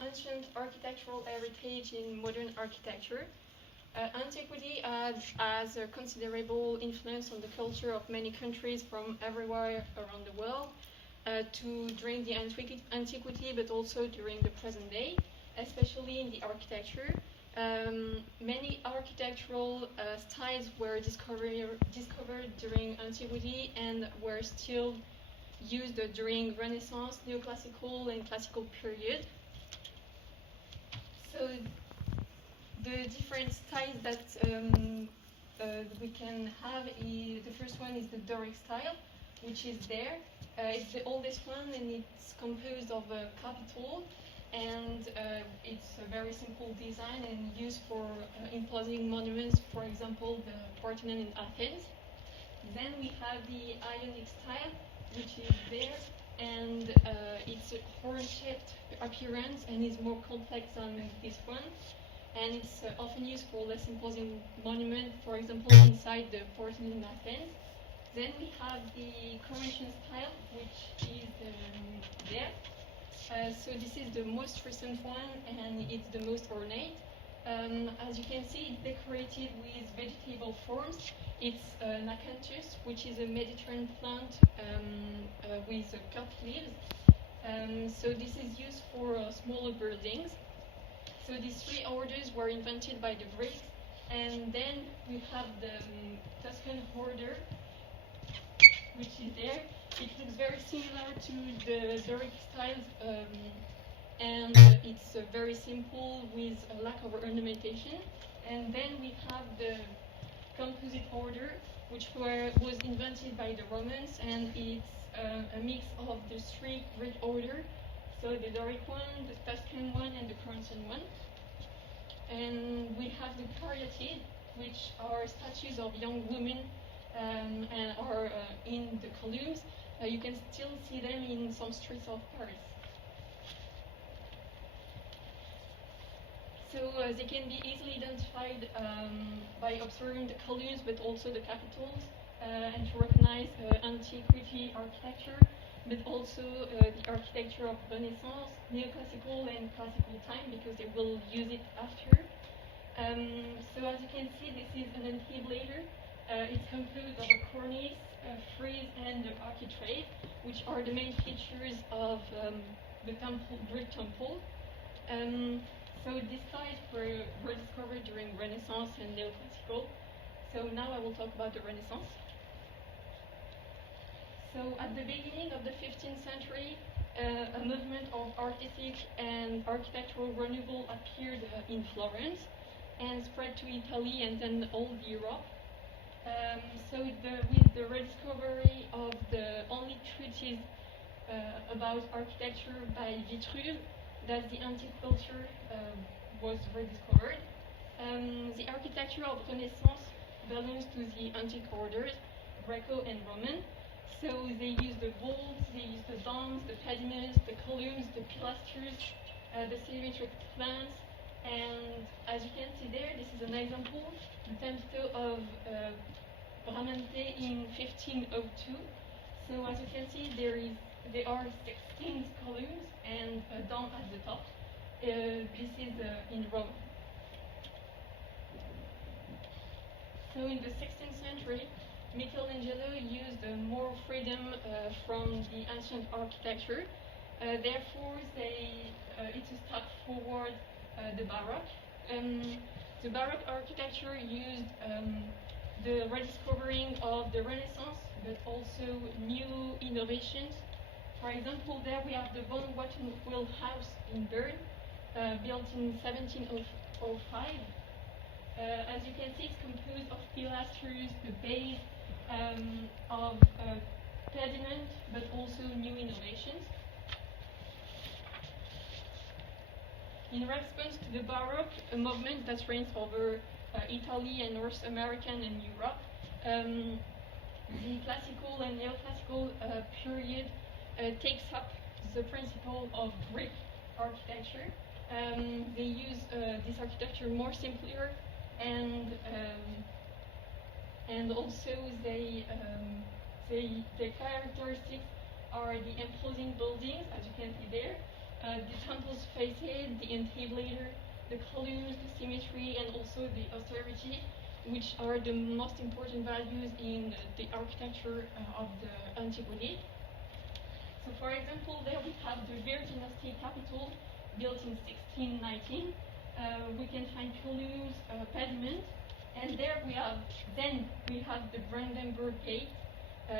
ancient architectural heritage in modern architecture. Antiquity has a considerable influence on the culture of many countries from everywhere around the world, during the antiquity, but also during the present day, especially in the architecture. Many architectural styles were discovered during antiquity and were still used during Renaissance, Neoclassical, and Classical period. So the different styles that we can have is, the first one is the Doric Style, which is there. It's the oldest one, and it's composed of a capital, and it's a very simple design and used for imposing monuments, for example, the Parthenon in Athens. Then we have the Ionic Style, which is there, and it's a horn-shaped appearance and is more complex than this one. And it's often used for less imposing monuments, for example, inside the Parthenon in Athens. Then we have the Cremation Style, which is there. So this is the most recent one, and it's the most ornate. As you can see, it's decorated with vegetable forms. It's an acanthus, which is a Mediterranean plant with cut leaves. So this is used for smaller buildings. So these three orders were invented by the Greeks. And then we have the Tuscan Hoarder, which is there. It looks very similar to the Doric styles, and it's very simple with a lack of ornamentation. And then we have the Composite Order, which was invented by the Romans, and it's a mix of the three great orders. So the Doric one, the Tuscan one, and the Corinthian one. And we have the Caryatides, which are statues of young women and are in the columns. You can still see them in some streets of Paris. So they can be easily identified by observing the columns, but also the capitals, and to recognize antiquity architecture, but also the architecture of Renaissance, Neoclassical, and Classical time, because they will use it after. So as you can see, this is an anti-blader. It's composed of a cornice, a frieze, and the architrave, which are the main features of the temple, Greek temple. So these styles were discovered during Renaissance and Neoclassical. So now I will talk about the Renaissance. So at the beginning of the 15th century, a movement of artistic and architectural renewal appeared in Florence and spread to Italy and then all Europe. So with the rediscovery of the only treatise about architecture by Vitruve, that the antique culture was rediscovered. The architecture of Renaissance belongs to the antique orders, Greco and Roman. So they use the vaults, they use the domes, the pediments, the columns, the pilasters, the symmetric plans. And as you can see there, this is an example, the temple of Bramante in 1502. So as you can see, there are 16 columns and a dome at the top. This is in Rome. So in the 16th century, Michelangelo used more freedom from the ancient architecture. Therefore, it's a step forward the Baroque. The Baroque architecture used the rediscovering of the Renaissance, but also new innovations. For example, there we have the von Wattenwyl house in Bern, built in 1705. As you can see, it's composed of pilasters, the base of pediment, but also new innovations. In response to the Baroque, a movement that reigns over Italy and North America and Europe, the classical and neoclassical period takes up the principle of Greek architecture. They use this architecture more simpler, and also their characteristics are the imposing buildings, as you can see there, the temple's facade, the entablature, the columns, the symmetry, and also the austerity, which are the most important values in the architecture of the antiquity. So for example, there we have the Vir dynasty capital built in 1619. We can find columns, pediment, and there we have the Brandenburg Gate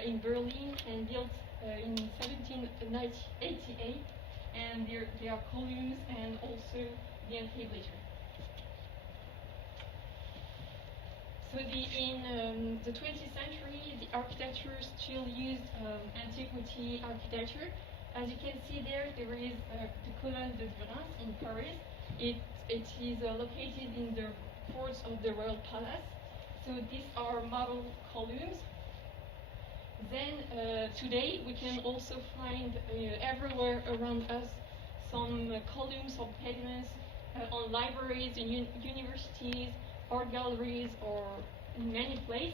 in Berlin and built in 1788, and there are columns and also the entablature. So in the 20th century, the architecture still used antiquity architecture. As you can see there is the Colonne de Burin in Paris. It is located in the courts of the Royal Palace. So these are marble columns. Then today we can also find everywhere around us some columns or pediments on libraries, in universities, art galleries, or in many places.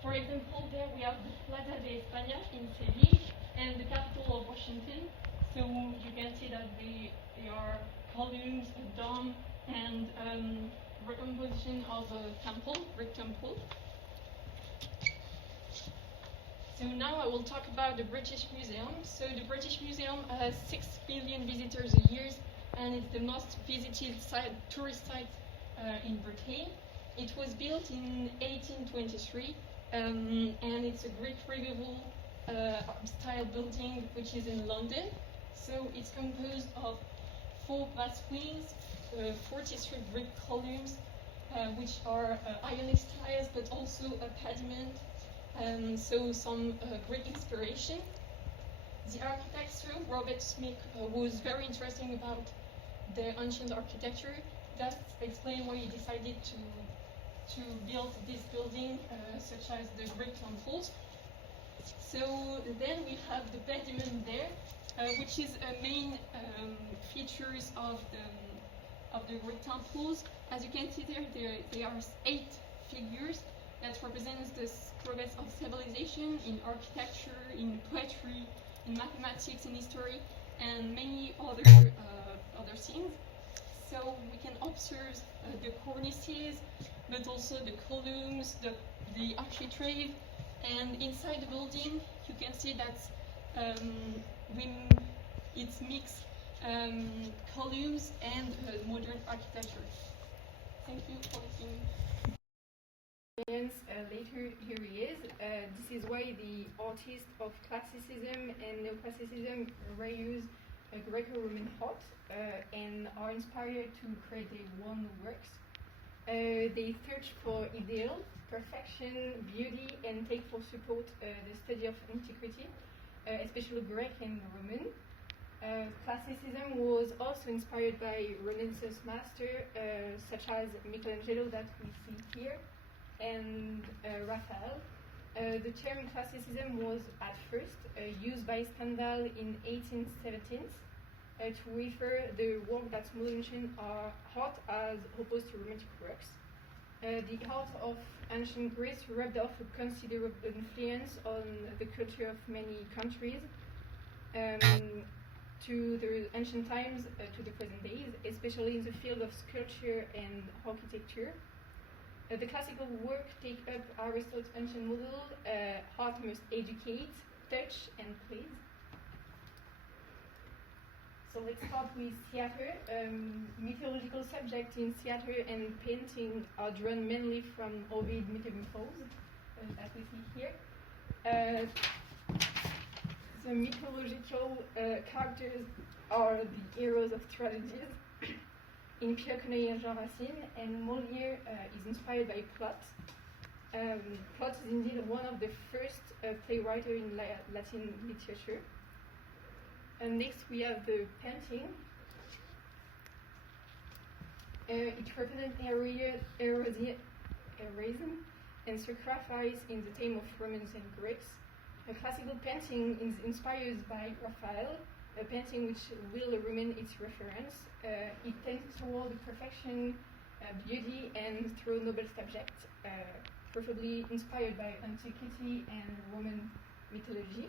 For example, there we have the Plaza de España in Seville and the capital of Washington. So you can see that they are columns, a dome, and recomposition of a temple, brick temple. So now I will talk about the British Museum. So the British Museum has 6 million visitors a year, and it's the most visited tourist site in Britain. It was built in 1823, and it's a Greek revival style building which is in London. So it's composed of 4 glass wings, 43 brick columns, which are Ionic styles, but also a pediment. So some Greek inspiration. The architect, Robert Smith, was very interesting about the ancient architecture. That explains why he decided to build this building, such as the Greek temples. So then we have the pediment there, which is a main features of the Greek temples. As you can see there are 8 figures that represents the progress of civilization in architecture, in poetry, in mathematics, in history, and many other things. So we can observe the cornices, but also the columns, the architrave, and inside the building you can see that it's mixed columns and modern architecture. Thank you for listening. Later, here he is. This is why the artists of classicism and neoclassicism reuse Greco-Roman art and are inspired to create their own works. They search for ideal, perfection, beauty, and take for support the study of antiquity, especially Greek and Roman. Classicism was also inspired by Renaissance masters such as Michelangelo that we see here, and Raphael. The term classicism was at first used by Stendhal in 1817 to refer the work that mentioned are art as opposed to romantic works. The art of ancient Greece rubbed off a considerable influence on the culture of many countries to the ancient times to the present days, especially in the field of sculpture and architecture. The classical work take up Aristotle's ancient model, art must educate, touch, and please. So let's start with theater. Mythological subjects in theater and painting are drawn mainly from Ovid metamorphose, that we see here. The mythological characters are the heroes of tragedies in Pierre Corneille and Jean Racine, and Molière is inspired by Plot. Plot is indeed one of the first playwrights in Latin literature. And next we have the painting. It represents heroism and sacrifice in the time of Romans and Greeks. A classical painting is inspired by Raphael, a painting which will remain its reference. It tends toward perfection, beauty, and through noble subjects, preferably inspired by antiquity and Roman mythology.